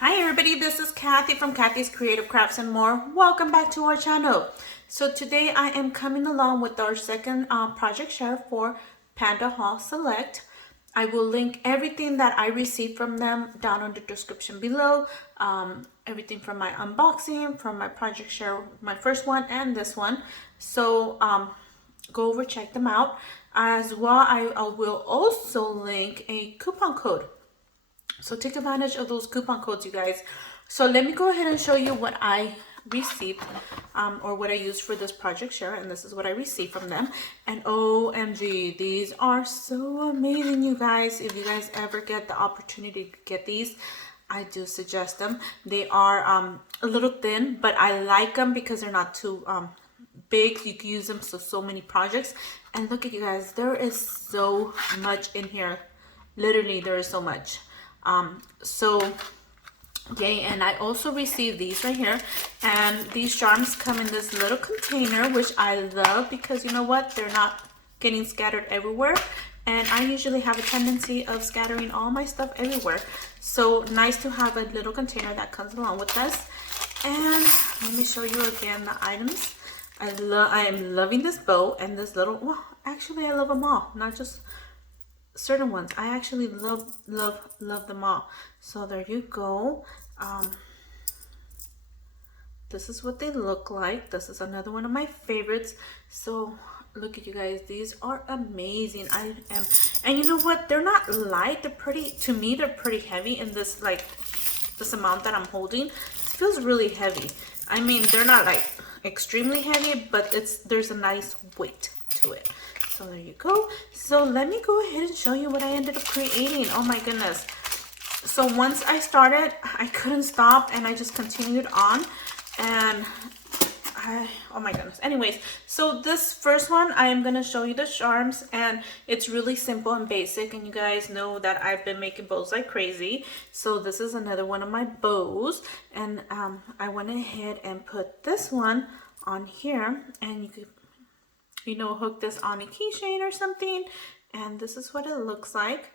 Hi everybody, this is Kathy from Kathy's Creative Crafts and More. Welcome back to our channel. So today I am coming along with our second project share for PandaHall Select. I will link everything that I received from them down in the description below. Everything from my unboxing, from my project share, my first one and this one. So go over, check them out. As well, I will also link a coupon code. So take advantage of those coupon codes, you guys. So let me go ahead and show you what I received or what I used for this project share. And this is what I received from them. And OMG, these are so amazing, you guys. If you guys ever get the opportunity to get these, I do suggest them. They are a little thin, but I like them because they're not too big. You can use them for so many projects. And look at you guys, there is so much in here. Literally, there is so much. Yay. And I also received these right here, and these charms come in this little container, which I love because you know what, they're not getting scattered everywhere, and I usually have a tendency of scattering all my stuff everywhere. So nice to have a little container that comes along with this. And let me show you again the items. I am loving this bow and this little, well, actually I love them all, not just certain ones. I actually love them all. So there you go. This is what they look like. This is another one of my favorites. So look at you guys, these are amazing. And you know what, they're not light, they're pretty, to me they're pretty heavy in this, like this amount that I'm holding. It feels really heavy. I mean, they're not like extremely heavy, but there's a nice weight to it. So there you go. So let me go ahead and show you what I ended up creating. Oh my goodness. So once I started, I couldn't stop and I just continued on, and oh my goodness. Anyways, so this first one, I am going to show you the charms, and it's really simple and basic, and you guys know that I've been making bows like crazy. So this is another one of my bows, and I went ahead and put this one on here, and you could, you know, hook this on a keychain or something, and this is what it looks like.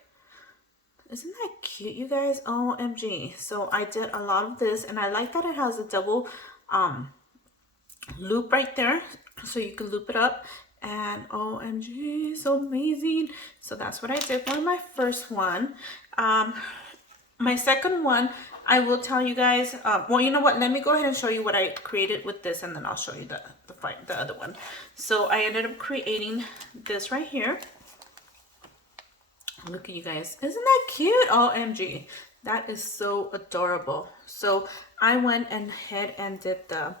Isn't that cute, you guys? OMG. So I did a lot of this, and I like that it has a double loop right there, so you can loop it up, and OMG, so amazing. So that's what I did for my first one. My second one, I will tell you guys, well, you know what, let me go ahead and show you what I created with this, and then I'll show you the other one. So I ended up creating this right here. Look at you guys, isn't that cute? OMG, that is so adorable. So I went ahead and did the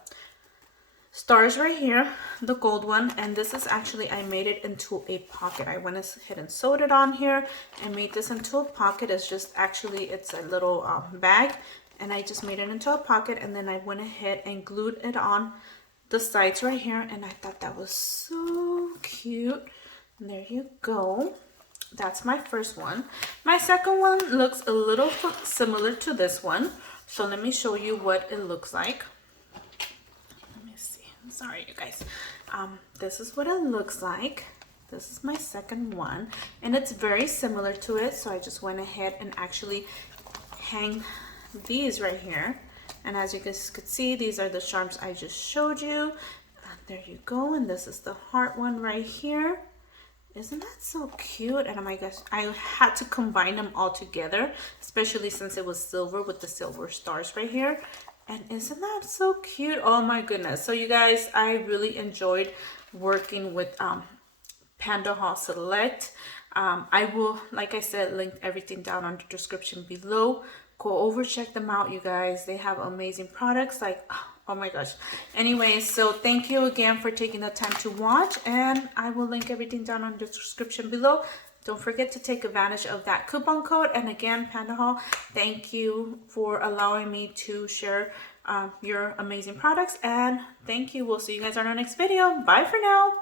stars right here, the gold one, and this is actually, I made it into a pocket. I went ahead and sewed it on here and made this into a pocket. It's just, actually it's a little bag, and I just made it into a pocket, and then I went ahead and glued it on the sides right here, and I thought that was so cute. And there you go. That's my first one. My second one looks a little similar to this one, so let me show you what it looks like. Let me see. I'm sorry, you guys. This is what it looks like. This is my second one, and it's very similar to it, so I just went ahead and actually hang these right here. And as you guys could see, these are the charms I just showed you. There you go. And this is the heart one right here. Isn't that so cute? And oh my gosh, I had to combine them all together, especially since it was silver with the silver stars right here. And isn't that so cute? Oh my goodness. So you guys, I really enjoyed working with PandaHall Select. I will, like I said, link everything down on the description below. Go over, check them out, you guys. They have amazing products, like, oh my gosh. Anyways, so thank you again for taking the time to watch, and I will link everything down on the description below. Don't forget to take advantage of that coupon code. And again, PandaHall, thank you for allowing me to share your amazing products, and thank you. We'll see you guys on our next video. Bye for now.